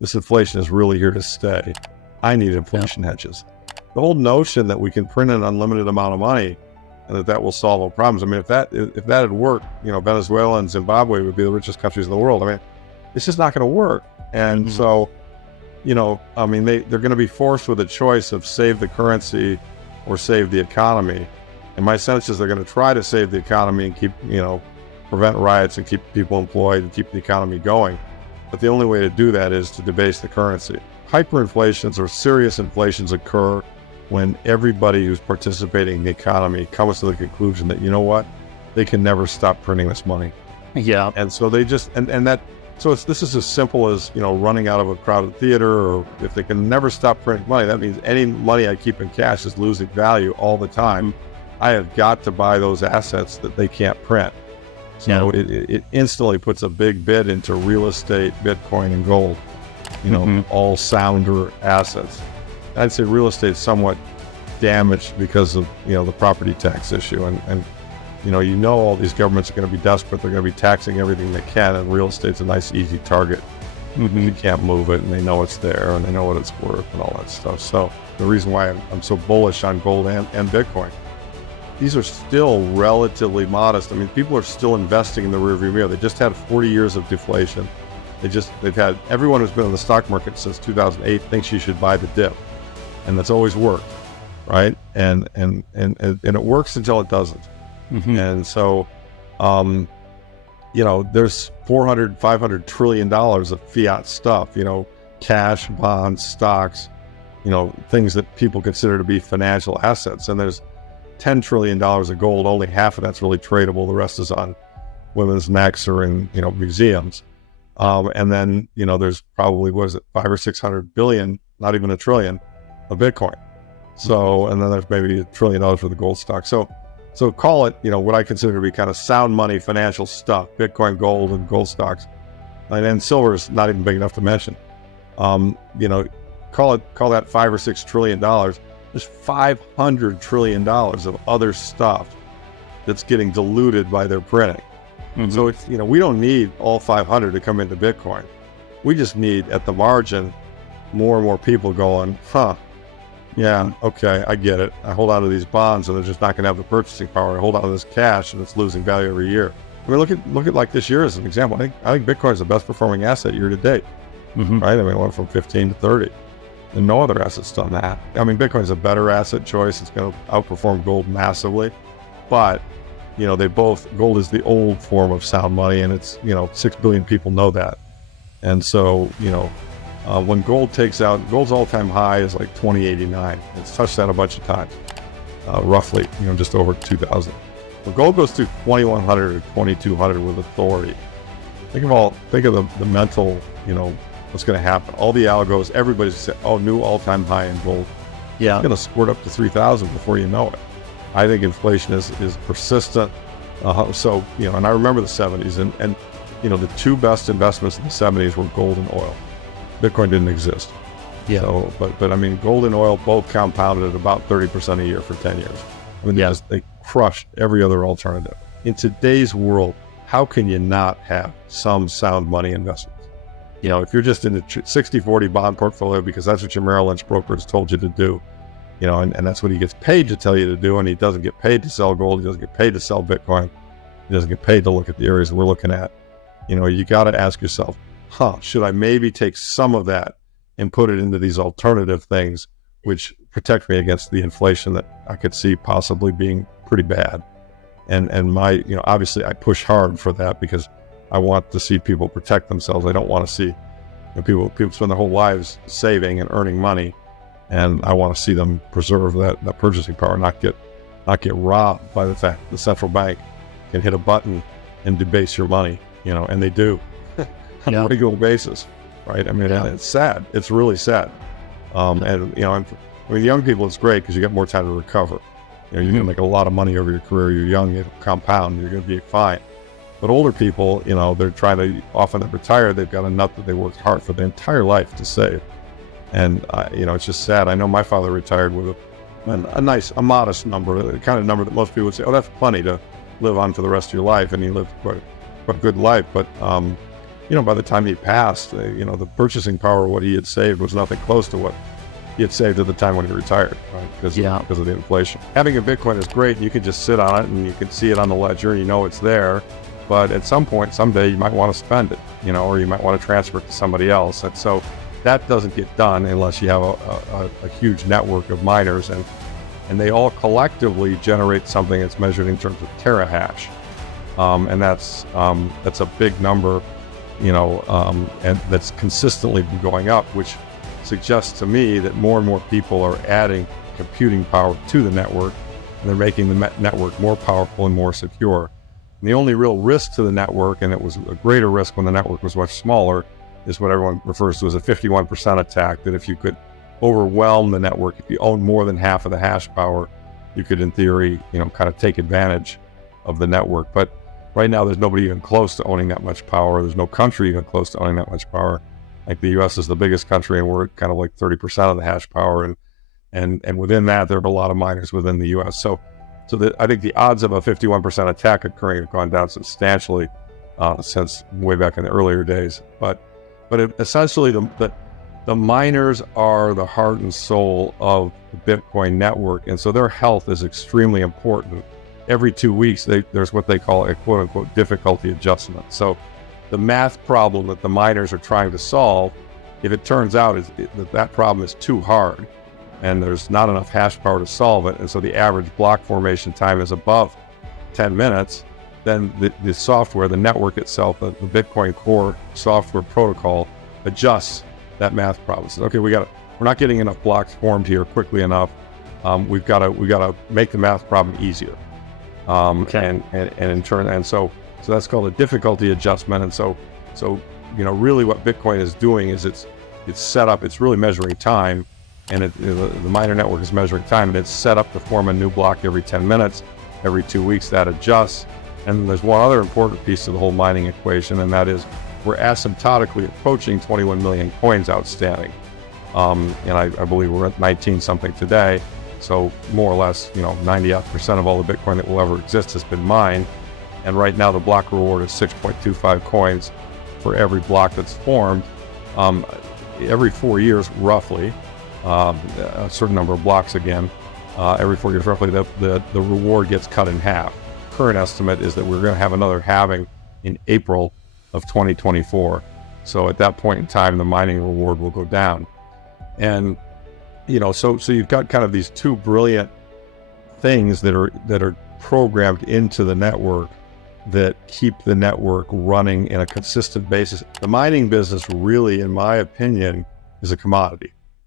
this inflation is really here to stay. I need inflation hedges. The whole notion that we can print an unlimited amount of money and that will solve all problems. I mean, if that had worked, Venezuela and Zimbabwe would be the richest countries in the world. I mean, it's just not going to work. And so, they're going to be forced with a choice of save the currency or save the economy. And my sense is they're going to try to save the economy and keep, prevent riots and keep people employed and keep the economy going. But the only way to do that is to debase the currency. Hyperinflations or serious inflations occur when everybody who's participating in the economy comes to the conclusion that, they can never stop printing this money. Yeah. And so they just, this is as simple as, running out of a crowded theater, or if they can never stop printing money, that means any money I keep in cash is losing value all the time. I have got to buy those assets that they can't print. So it instantly puts a big bid into real estate, Bitcoin, and gold, all sounder assets. I'd say real estate is somewhat damaged because of, the property tax issue. And all these governments are going to be desperate. They're going to be taxing everything they can, and real estate's a nice, easy target. You can't move it, and they know it's there, and they know what it's worth and all that stuff. So the reason why I'm so bullish on gold and Bitcoin, these are still relatively modest. I mean, people are still investing in the rearview mirror. They just had 40 years of deflation. They've had, everyone who's been in the stock market since 2008 thinks you should buy the dip. And that's always worked, right? And it works until it doesn't. And so, there's $400-500 trillion of fiat stuff, cash, bonds, stocks, things that people consider to be financial assets. And there's $10 trillion of gold. Only half of that's really tradable. The rest is on women's necks or in, museums. And then, there's probably, 500 or 600 billion, not even a trillion, of Bitcoin. So, and then there's maybe $1 trillion for the gold stock. So call it, what I consider to be kind of sound money financial stuff, Bitcoin, gold, and gold stocks. And then silver is not even big enough to mention. Call that $5 or $6 trillion. There's $500 trillion of other stuff that's getting diluted by their printing. So it's, we don't need all 500 to come into Bitcoin. We just need, at the margin, more and more people going, yeah, okay, I get it. I hold on to these bonds and they're just not going to have the purchasing power. I hold on to this cash and it's losing value every year. I mean, look at like this year as an example. I think Bitcoin is the best performing asset year to date, right? I mean, it went from 15 to 30. And no other asset's done that. I mean, Bitcoin's a better asset choice. It's going to outperform gold massively. But, gold is the old form of sound money, and it's, 6 billion people know that. And so, when gold takes out, gold's all-time high is like 2089. It's touched that a bunch of times, roughly, just over 2000. When gold goes to 2100 or 2200 with authority, think of the mental, what's going to happen. All the algos, everybody's saying, new all-time high in gold. Yeah. It's going to squirt up to 3,000 before you know it. I think inflation is persistent. And I remember the 70s, and the two best investments in the 70s were gold and oil. Bitcoin didn't exist. Yeah. So, but I mean, gold and oil both compounded at about 30% a year for 10 years. I mean, they crushed every other alternative. In today's world, how can you not have some sound money investments? If you're just in a 60-40 bond portfolio because that's what your Merrill Lynch broker has told you to do, and that's what he gets paid to tell you to do, and he doesn't get paid to sell gold, he doesn't get paid to sell Bitcoin, he doesn't get paid to look at the areas we're looking at. You got to ask yourself, should I maybe take some of that and put it into these alternative things which protect me against the inflation that I could see possibly being pretty bad? And my, obviously I push hard for that because I want to see people protect themselves. I don't want to see people spend their whole lives saving and earning money, and I want to see them preserve that purchasing power, not get robbed by the fact the central bank can hit a button and debase your money, and they do on a regular basis, right? I mean, it's sad. It's really sad. Young people, it's great because you get more time to recover. You can make a lot of money over your career. You're young, you compound, you're going to be fine. But older people, they're trying to, often they're retired, they've got a nut that they worked hard for their entire life to save. And, it's just sad. I know my father retired with a modest number, the kind of number that most people would say, that's plenty to live on for the rest of your life. And he lived quite a good life. But, by the time he passed, the purchasing power of what he had saved was nothing close to what he had saved at the time when he retired, right? Because of the inflation. Having a Bitcoin is great. You can just sit on it and you can see it on the ledger. It's there. But at some point, someday, you might want to spend it, or you might want to transfer it to somebody else. And so that doesn't get done unless you have a huge network of miners, and they all collectively generate something that's measured in terms of terahash. And that's a big number, and that's consistently been going up, which suggests to me that more and more people are adding computing power to the network, and they're making the network more powerful and more secure. And the only real risk to the network, and it was a greater risk when the network was much smaller, is what everyone refers to as a 51% attack, that if you could overwhelm the network, if you own more than half of the hash power, you could, in theory, kind of take advantage of the network. But right now, there's nobody even close to owning that much power. There's no country even close to owning that much power. Like the U.S. is the biggest country, and we're at kind of like 30% of the hash power. And within that, there are a lot of miners within the U.S. So I think the odds of a 51% attack occurring have gone down substantially since way back in the earlier days. But essentially, the miners are the heart and soul of the Bitcoin network, and so their health is extremely important. Every 2 weeks, there's what they call a quote-unquote difficulty adjustment. So the math problem that the miners are trying to solve, if it turns out that problem is too hard and there's not enough hash power to solve it, and so the average block formation time is above 10 minutes, then the software, the network itself, the Bitcoin core software protocol adjusts that math problem. Says, okay, we're not getting enough blocks formed here quickly enough. We've got to make the math problem easier. And in turn, so that's called a difficulty adjustment. And so really what Bitcoin is doing is it's set up. It's really measuring time, and the miner network is measuring time, and it's set up to form a new block every 10 minutes. Every 2 weeks, that adjusts. And there's one other important piece to the whole mining equation, and that is we're asymptotically approaching 21 million coins outstanding. And I believe we're at 19 something today. So more or less, 90% of all the Bitcoin that will ever exist has been mined. And right now the block reward is 6.25 coins for every block that's formed. Every 4 years, roughly, a certain number of blocks again, every 4 years, roughly, the reward gets cut in half. Current estimate is that we're going to have another halving in April of 2024. So at that point in time, the mining reward will go down. And so you've got kind of these two brilliant things that are programmed into the network that keep the network running in a consistent basis. The mining business really, in my opinion, is a commodity.